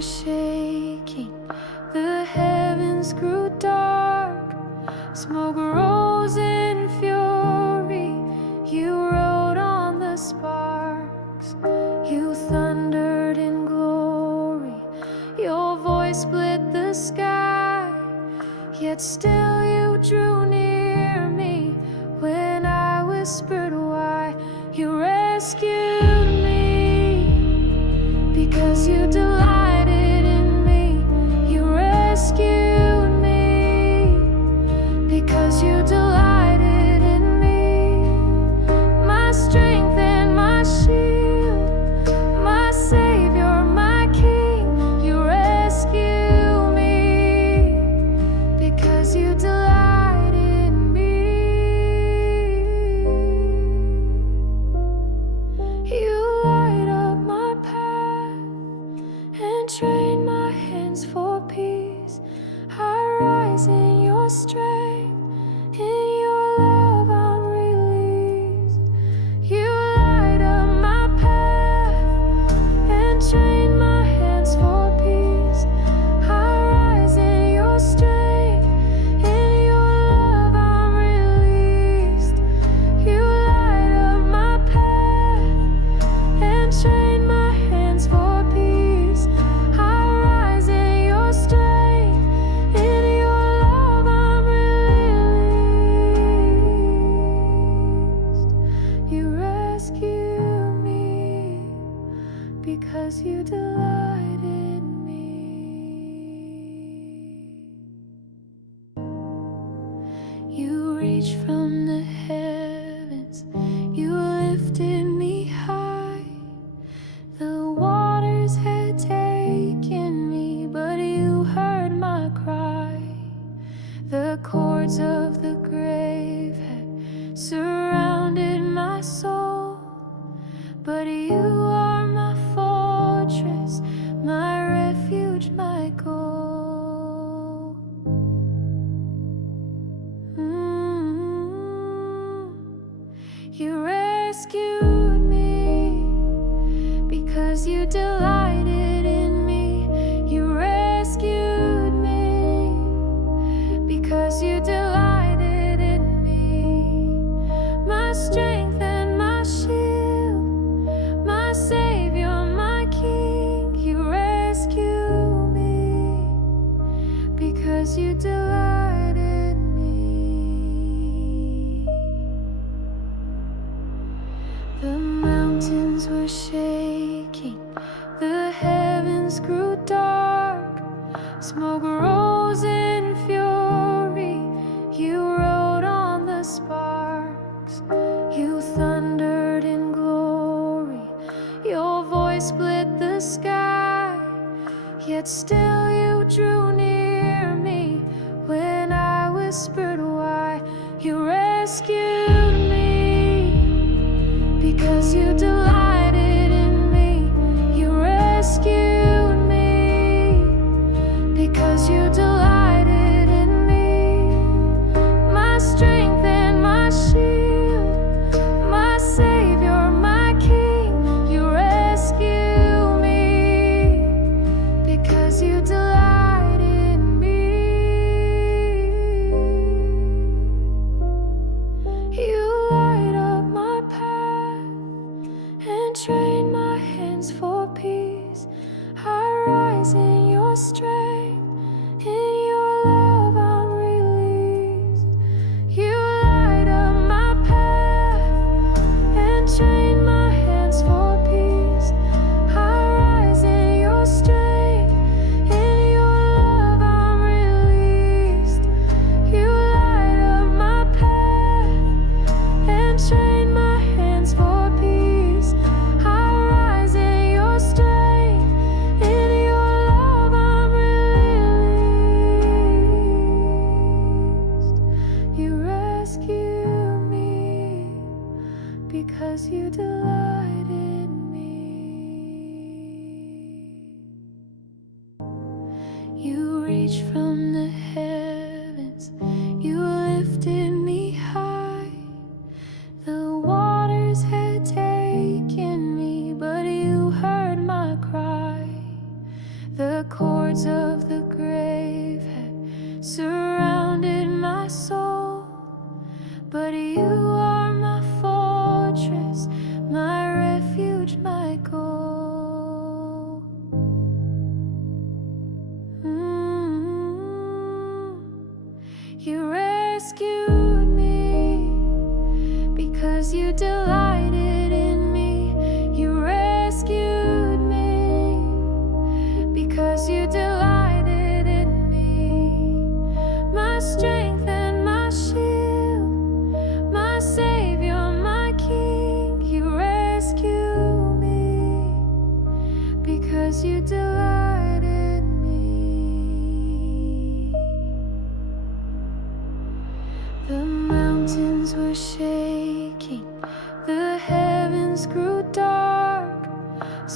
were shaking, the heavens grew dark, smoke rose in fury. You rode on the sparks, you thundered in glory. Your voice split the sky, yet still you drew near me. When I whispered why, you rescued me, because you delighted in me. You rescued me, because you delighted in me. My strength and my shield, my Savior, my King. You rescue me, because you delight in me. You light up my path and train my hands for peace. I rise in your strength, in your love I'm released. You light up my path and train my hands for peace. I rise in your strength, in your love I'm released. You light up my path and train my hands for peace. I rise in your strength, in your love I'm released. You rescue me, because you delight in me. You reach from the heavens, you lifted me high. The waters had taken me, but you heard my cry. The cords of the grave had surrounded my soul, but you are my fortress, my refuge, my goal. You rescued me, because you delighted in me. You rescued me, because you delighted in me. My strength and my shield, my Savior, my King. You rescue me, because you delight in me. The mountains were shaking, the heavens grew dark, smoke rose in fury. You rode on the sparks, you thundered in glory. Your voice split the sky, yet still you drew near me. When I whispered why, you rescued me, because you delighted in me. You rescued me, because you delighted in me. My strength and my shield, my Savior, my King. You rescue me, because you delight in me. You light up my path and train my hands for peace. I rise in your strength, in your love I'm released. You light up my path and train my hands for peace. I rise in your strength, in your love I'm released. You light up my path and train my hands for peace. I rise in your strength, in your love I'm released. You rescue me, because you delight in me. You reach from the heavens, you lifted me high. The waters had taken me, but you heard my cry. The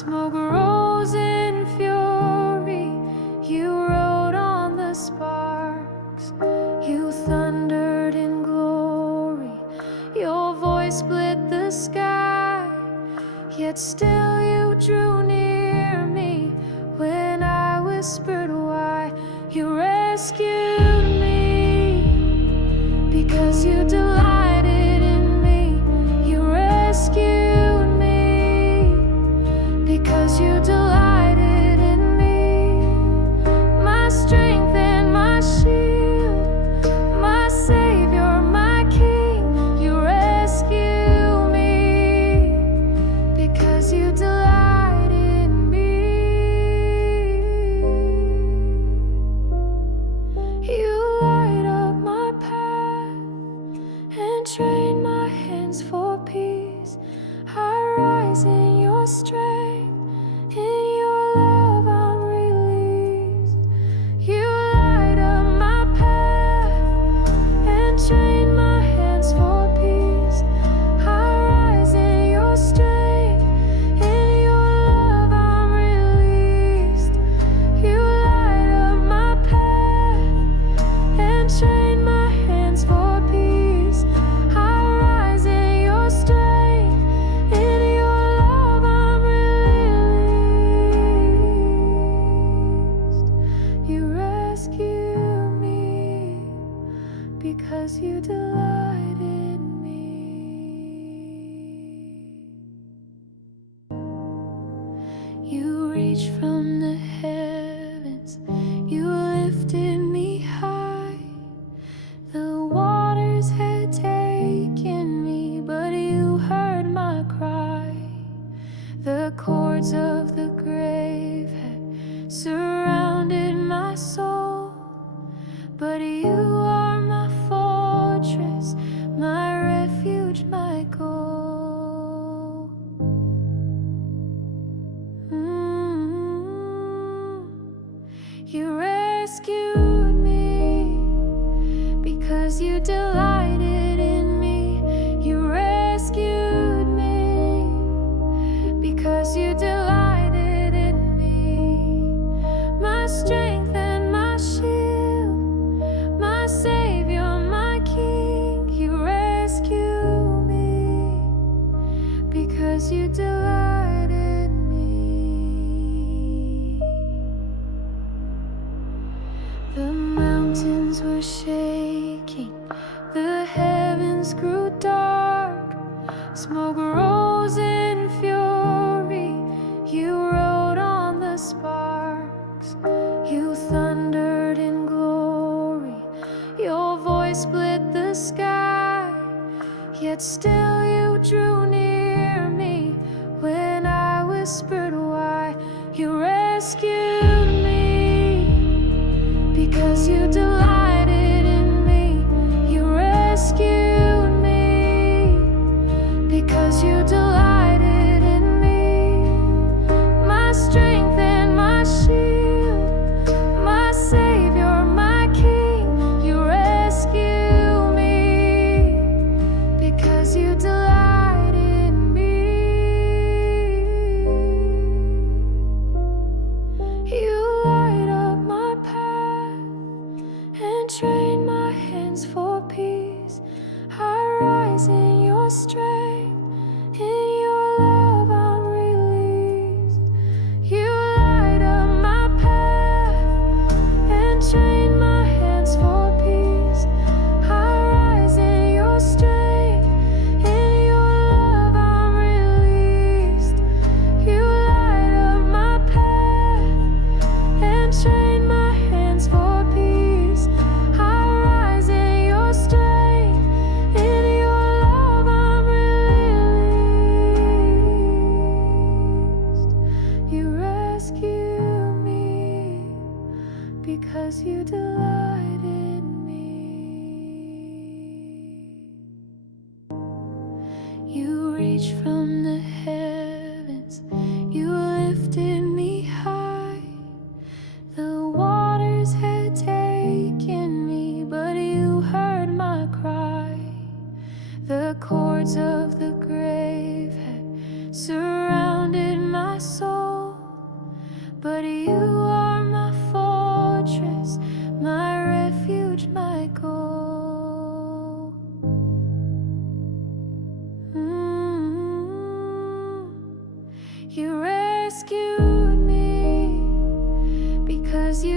Smoke rose in fury, you rode on the sparks. You thundered in glory, your voice split the sky. Yet still you drew near me when I whispered why. You rescued me because you delighted in me. You rescued me because you delighted in me. My strength and my shield, my Savior, my King. You rescue me because you delight in me. You light up my path and train my hands for peace. I rise in your strength, in your love I'm released. You light up my path and train my hands for peace. I rise in your strength, in your love I'm released. You light up my path and train my hands for peace. I rise in your strength, in your love I'm released. You rescue me because you delight in me. You reach from the heavens, you lifted me high. The waters had taken me, but you heard my cry. The cords of the grave had surrounded my soul, but you are my fortress, my refuge, my goal. You rescued me because you delighted in me. You rescued me because you delighted in me. My strength and my shield, my Savior, my King. You rescue me because you delight in me. The mountains were shaking, the heavens grew dark. Smoke rose in fury, you rode on the sparks. You thundered in glory, your voice split the sky. Yet still you drew near me when I whispered why. You rescued me because you delighted in me. You rescued me because you delighted in me. My strength and my shield, my Savior, my King. You rescue me because you delight in me. You light up my path and train my hands for peace. I rise in your strength, in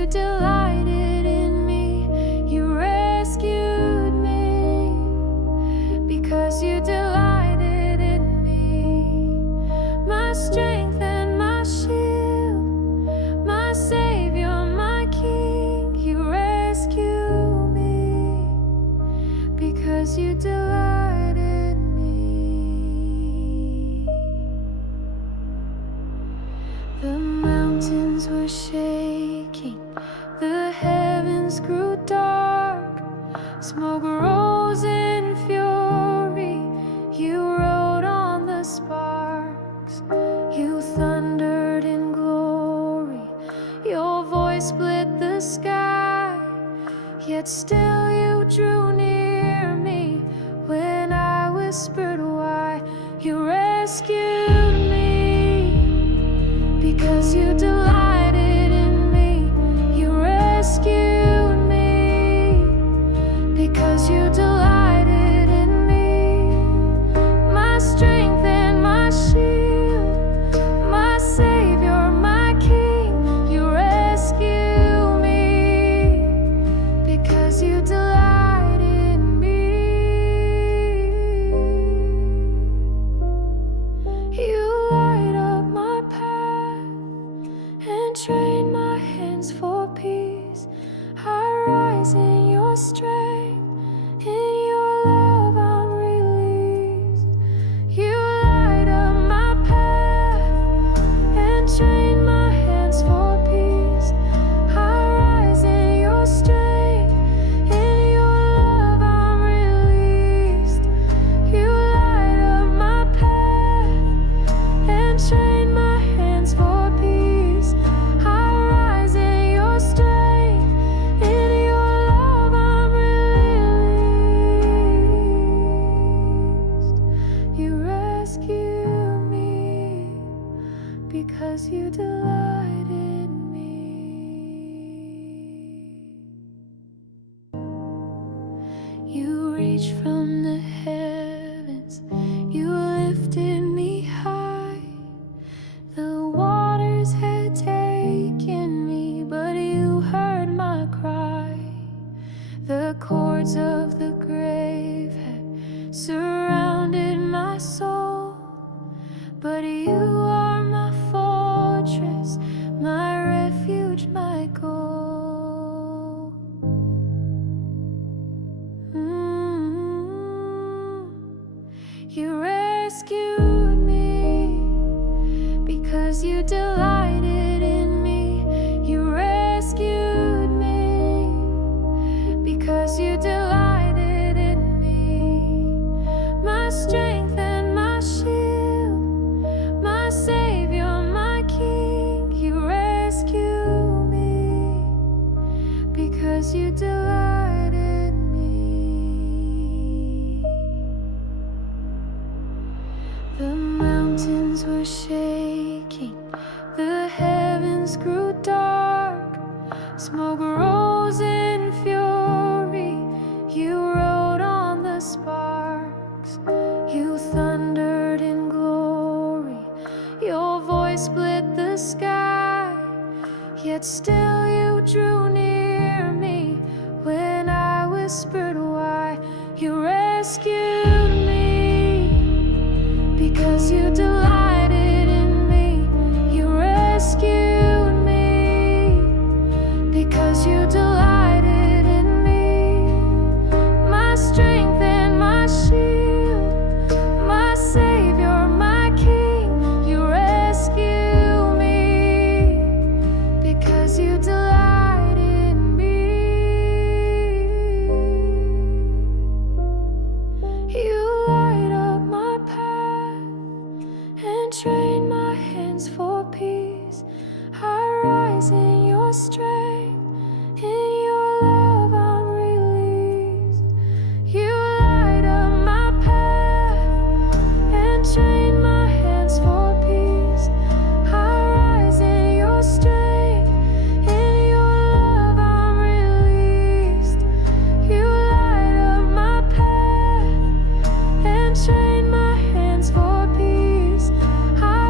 delighted in me. You rescued me because you delighted in me. My strength and my shield, my Savior, my King. You rescue me because you delight in me. The mountains were shaking, the heavens grew dark, smoke rose in fury. You rode on the sparks, you thundered in glory. Your voice split the sky, yet still you drew near me. When I whispered why, you rescued me because you delighted in me. You rescued me because you delighted in me. My strength and my shield, my Savior, my King. You rescue me because you delight in me. You light up my path and train my hands for peace. I rise in your strength, in your love I'm released. You light up my path and train my hands for peace. I rise in your strength, in your love I'm released. You light up my path and train my hands for peace. I rise in your strength, in your love I'm released. You rescue me because you delight in me. You reach from the heavens, you lifted me high. The waters had taken me, but you heard my cry. The cords of the grave had surrounded my soul, but you are my fortress, my refuge, my goal. You rescued me because you delighted in me. You rescued me because you delighted in me. My strength and my shield, my Savior, my King. You rescue me because you delight in me. The mountains were shaking, the heavens grew dark, smoke rose in fury. You rode on the sparks, you thundered in glory. Your voice split the sky, yet still you drew near me. When I whispered why, you rescued me because you delighted in me. You rescued me because you delighted in me. My strength and my shield, my Savior, my King. You rescue me because you delight in me. You light up my path and train my hands for peace. I rise in your strength, in your love I'm released. You light up my path and train my hands for peace. I rise in your strength, in your love I'm released. You light up my path and train my hands for peace. I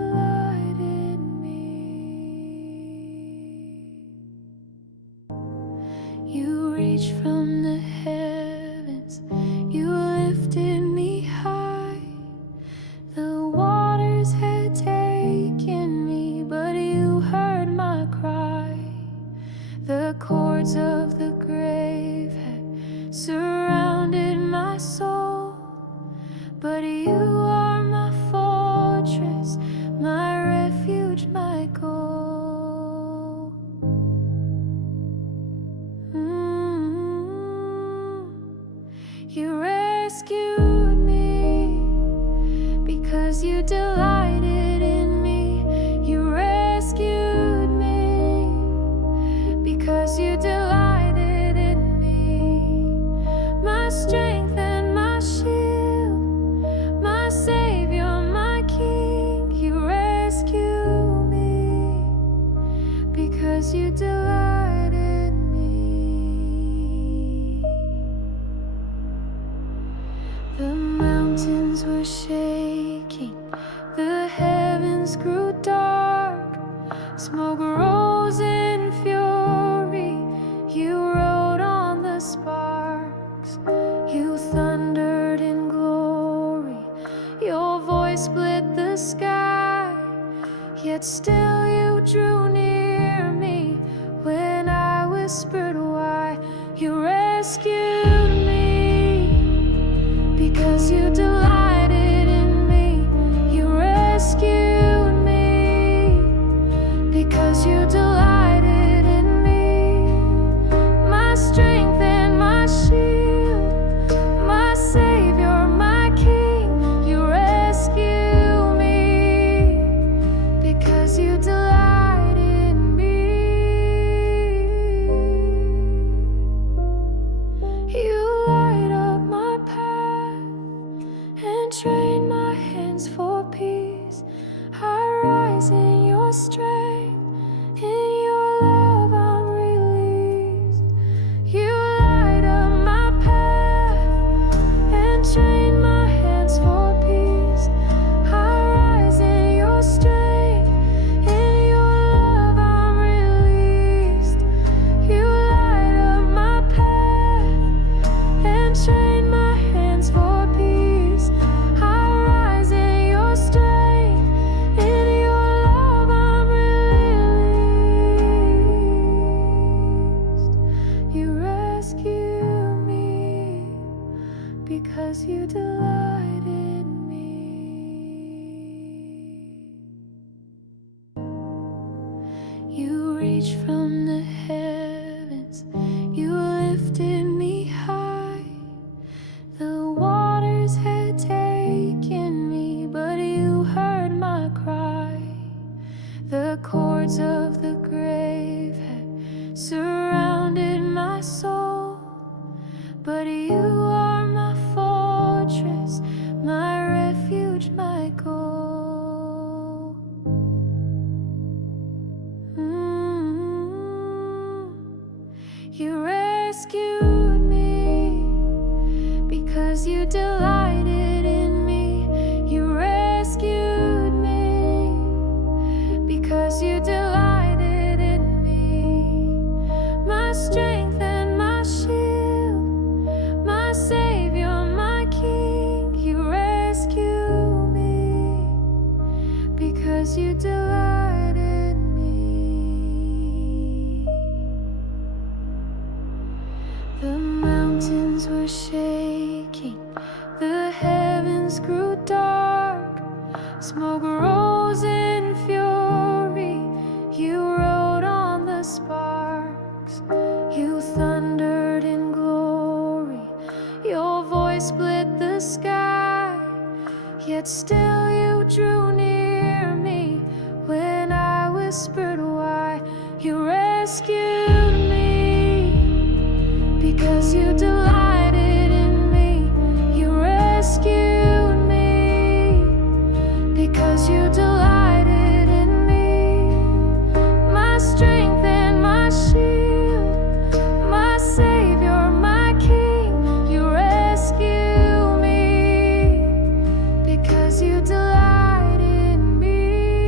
delight in me. You reach from the heavens, you lifted me high. The waters had taken me, but you heard my cry. The cords of the grave had surrounded my soul, but you are my fortress, my refuge, my goal. You rescued me because you delighted in me. You rescued me because you delighted in me. My strength and my shield, my Savior, my King. You rescue me because you delight in me. The mountains were shaking, the heavens grew dark, smoke rose in fury, you rode on the sparks. You thundered in glory, your voice split the sky, yet still you drew near me when I whispered why. You rescued me because you delighted in me. You rescued me because you delighted in me. My strength and my shield, my Savior, my King. You rescue me because you delight in me. You light up my path and train my hands for peace. I rise in your strength, in your love I'm released. You light up my path and train my hands for peace. I rise in your strength, in your love I'm released. You light up my path and train my hands for peace. I rise in your strength, in your love I'm released. You rescue me because you delight in me. You reach from the heavens, you lifted me high. The waters had taken me, but you heard my cry. The cords of the grave had surrounded my soul, but you are my fortress, my refuge, my goal. You rescued me because you delighted in me. You rescued me because you delighted in me. My strength and my shield, my Savior, my King. You rescue me because you delight in me. The mountains were shaking, the heavens grew dark, smoke rose in fury, you rode on the sparks. You thundered in glory, your voice split the sky, yet still you drew near me when I whispered why. You rescued me because you delighted in me. You rescued me because you delighted in me. My strength and my shield, my Savior, my King. You rescue me because you delight in me.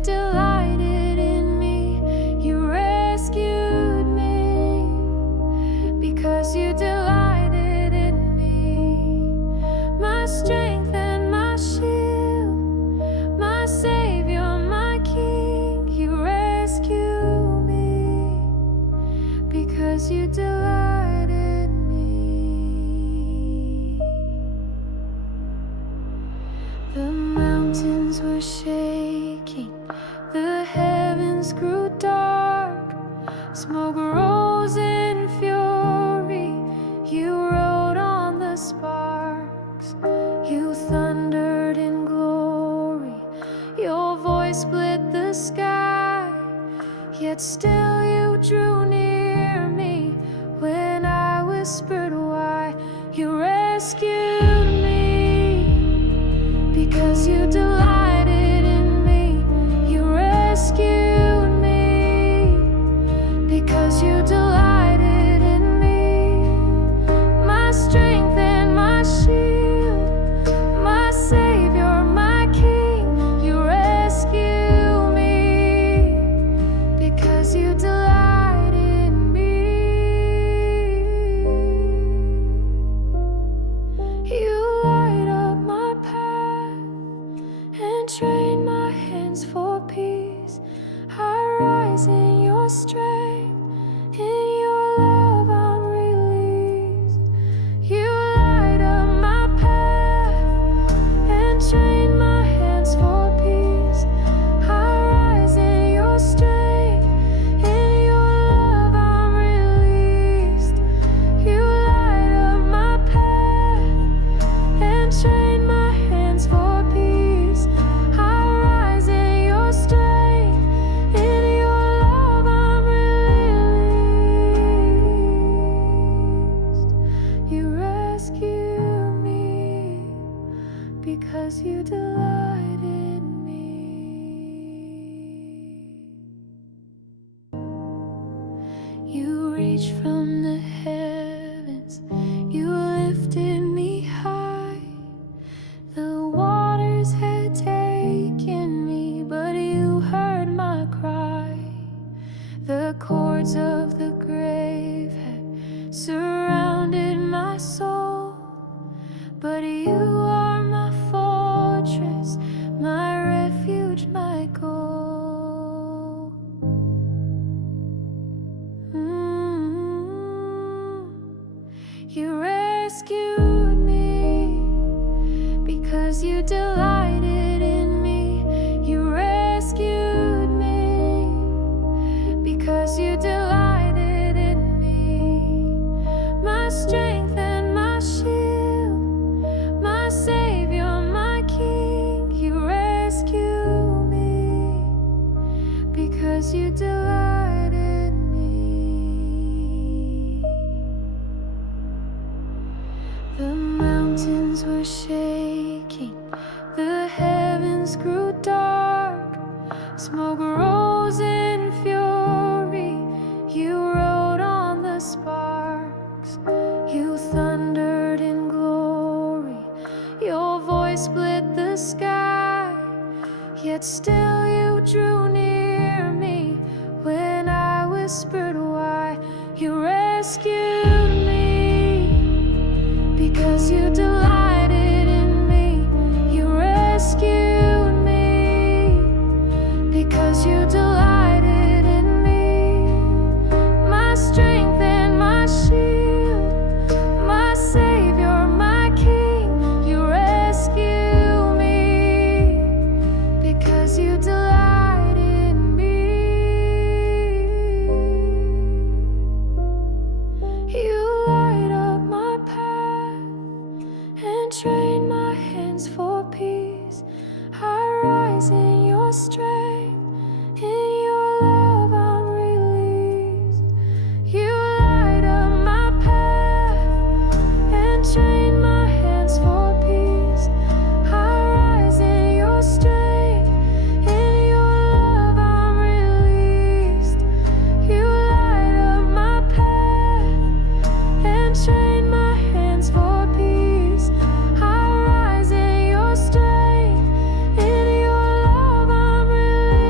delighted in me. You rescued me because you delighted in me. My strength and my shield, my Savior, my King. You rescue me because you delight in me. The mountains were shaking, the heavens grew dark, smoke rose in fury. You rode on the sparks, you thundered in glory. Your voice split the sky, yet still you drew near me. When I whispered why, you rescued me because you delighted in me. You rescued me because you delighted in me. My strength and my shield, my Savior, my King. You rescue me because you delight in me. You light up my path and train my hands for peace. I rise in your strength, in your love I'm released. You light up my path and train my hands for peace. I rise in your strength, in your love I'm released. You light up my path and train my hands for peace. I rise in your strength, in your love I'm released. You rescue me because you delight in me. You reach from the heavens, you lifted me high. The waters had taken me, but you heard my cry. The cords of the grave had surrounded my soul, but you are my fortress, my refuge, my goal. You rescued me because you delighted in me. You rescued me because you delighted in me. My strength and my shield, my Savior, my King. You rescue me because you delight in me. The mountains were shaking, the heavens grew dark, smoke rose in fury. You rode on the sparks, you thundered in glory. Your voice split the sky, yet still you drew near me. When I whispered why, you rescued me because you delighted in me. You rescued me because you delighted in me. My strength and my shield, my Savior, my King. You rescue me because you delight in me. You light up my path and train my hands for peace. I rise in your strength, in your love I'm released. You light up my path and train my hands for peace. I rise in your strength, in your love I'm released. You light up my path and train my hands for peace. I rise in your strength, in your love I'm released.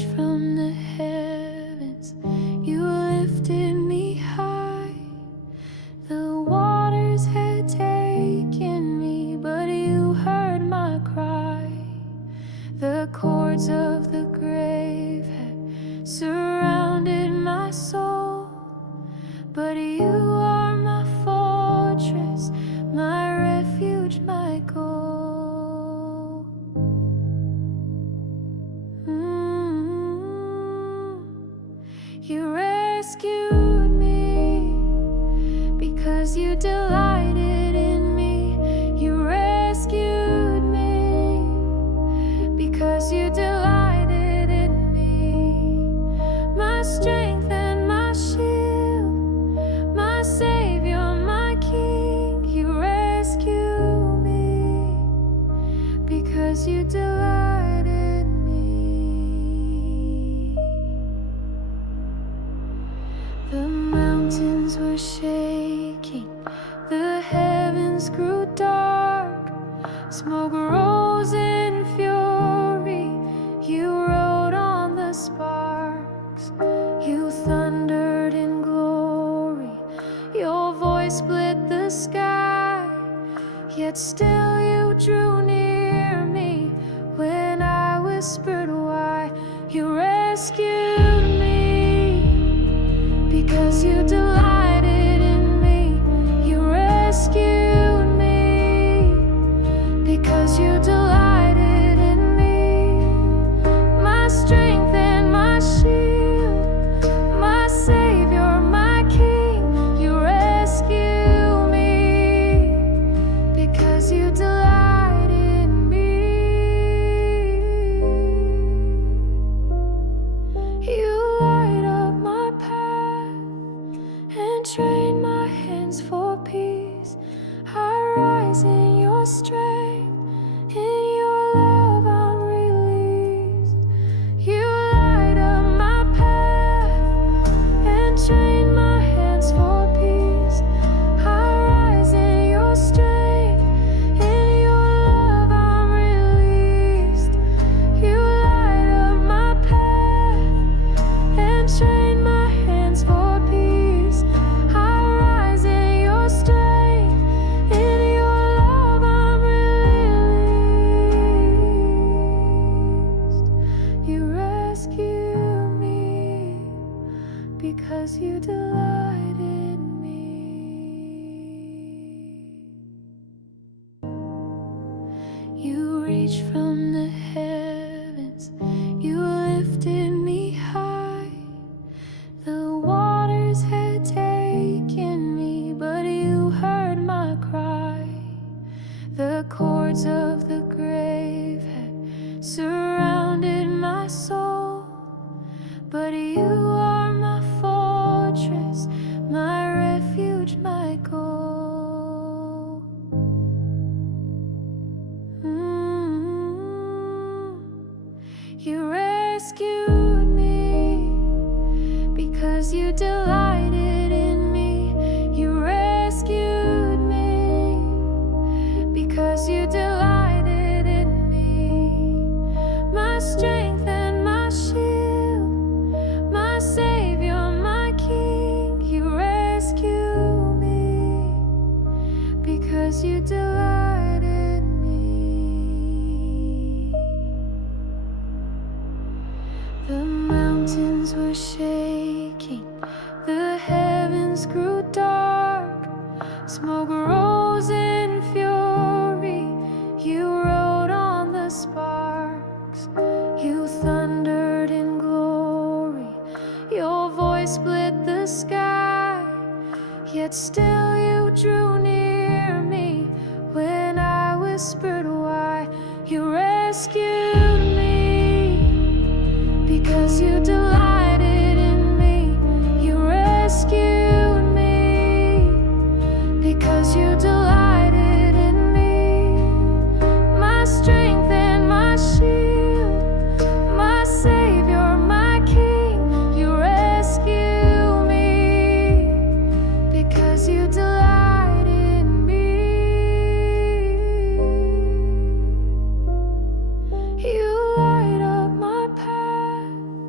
reached from the heavens, you lifted me high. The waters had taken me, but you heard my cry. The cords of the grave had surrounded my soul, but you are my fortress, my refuge, my goal. You rescued me because you delighted in me. You rescued me because you delighted in me. My strength and my shield, my Savior, my King. You rescue me because you delight in me. The mountains were shaking, the heavens grew dark, smoke rose in fury, you rode on the sparks. You thundered in glory, your voice split the sky, yet still you drew near me when I whispered why. You rescued me because you delighted in me. You rescued me because you delighted in me. My strength and my shield, my Savior, my King. You rescue me because you delight in me. You light up my path and train my hands for peace. I rise in your strength, in your love I'm released. You light up my path and train my hands for peace. I rise in your strength, in your love I'm released. You light up my path and train my hands for peace. I rise in your strength, in your love I'm released. You rescue me because you delight in me. You reach from the heavens, you lifted me high. The waters had taken me, but you heard my cry. The cords of the grave had surrounded my soul, but you are my fortress, my refuge, my goal. You rescued me because you delighted in me. You rescued me because you delighted in me. My strength and my shield, my Savior, my King. You rescue me because you delight in me. The mountains were shaking, the heavens grew dark, smoke rose in fury, you rode on the sparks. You thundered in glory, your voice split the sky, yet still you drew near me when I whispered why. You rescued me because you delighted in me. You rescued me because you delighted in me. My strength and my shield, my Savior, my King. You rescue me because you delight in me. You light up my path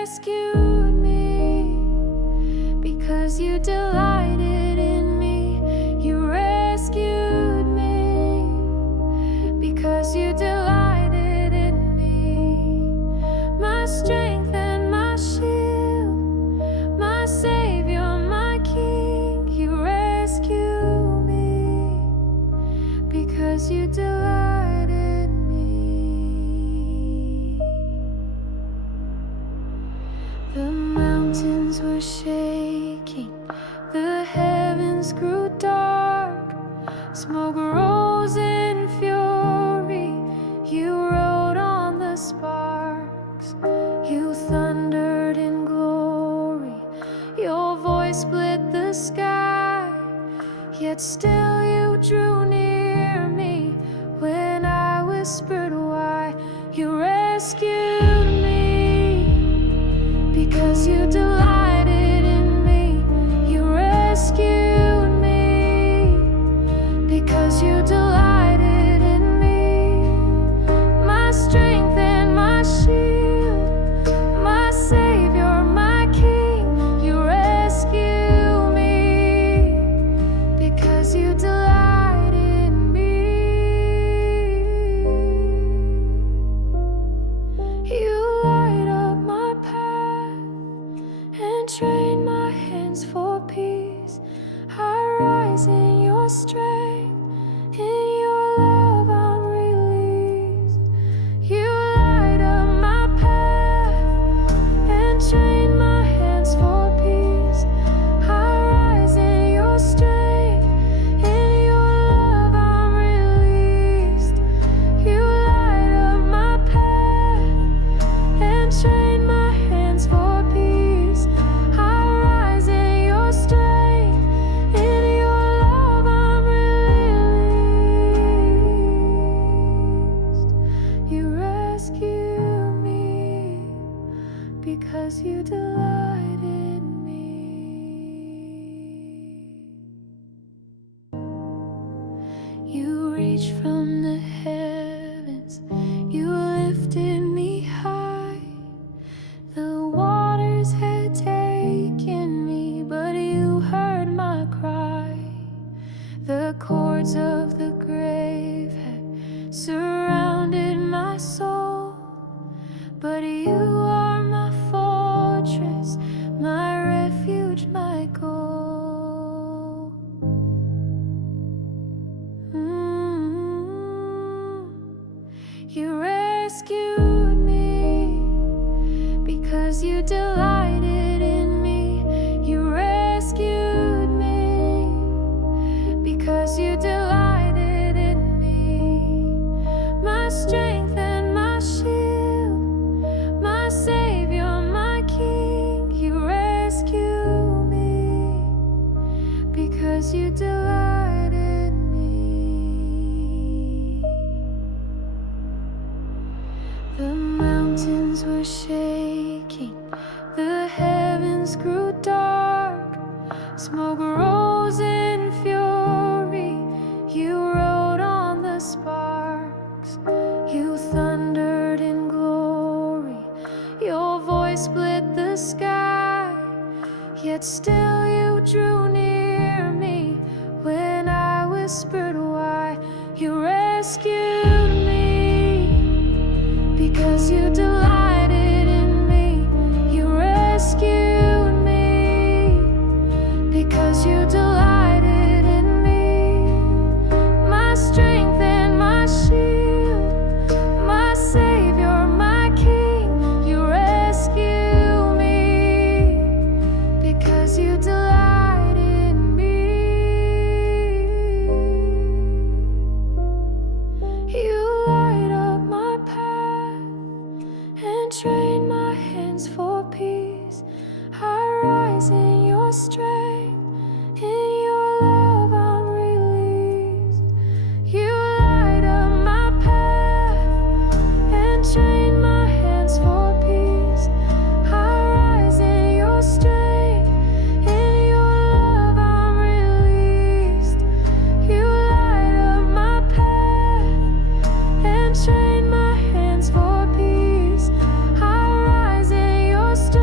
rescued me because you delighted in me. You rescued me because you delighted in me. My strength and my shield, my Savior, my King. You rescue me because you delight in me. The mountains were shaking, the heavens grew dark, smoke rose in fury. You rode on the sparks, you thundered in glory. Your voice split the sky, yet still you drew near me. When I whispered why, you rescued me because you delighted in me. You rescued me because you delighted in me. My strength and my shield, my Savior, my King. You rescue me because you delight in me. You light up my path and train my hands for peace. I rise in your strength, in your love I'm released. You light up my path and train my hands for peace. I rise in your strength, in your love I'm released. You light up my path and train my hands for peace. I rise in your strength, in your love I'm released. You rescue me because you delight in me. You reach from the heavens, you lifted me high. The waters had taken me, but you heard my cry. The cords of the grave had surrounded my soul, but you are my fortress, my refuge, my goal. You rescued me because you delighted in me. You rescued me because you delighted in me. My strength and my shield, my Savior, my King. You rescue me because you delight in me. The mountains were shaking, the heavens grew dark, smoke rose in fury. You rode on the sparks, you thundered in glory. Your voice split the sky, yet still you drew near me. When I whispered why, you rescued me because you delighted in me. You rescued me because you delighted in me. My strength and my shield, my Savior, my King. You rescue me because you delight in me. You light up my path and train my hands for peace. I rise in your strength, in your love I'm released. You light up my path and train my hands for peace. I rise in your strength, in your love I'm released. You light up my path and train my hands for peace. I rise in your strength.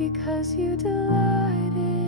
because you delight in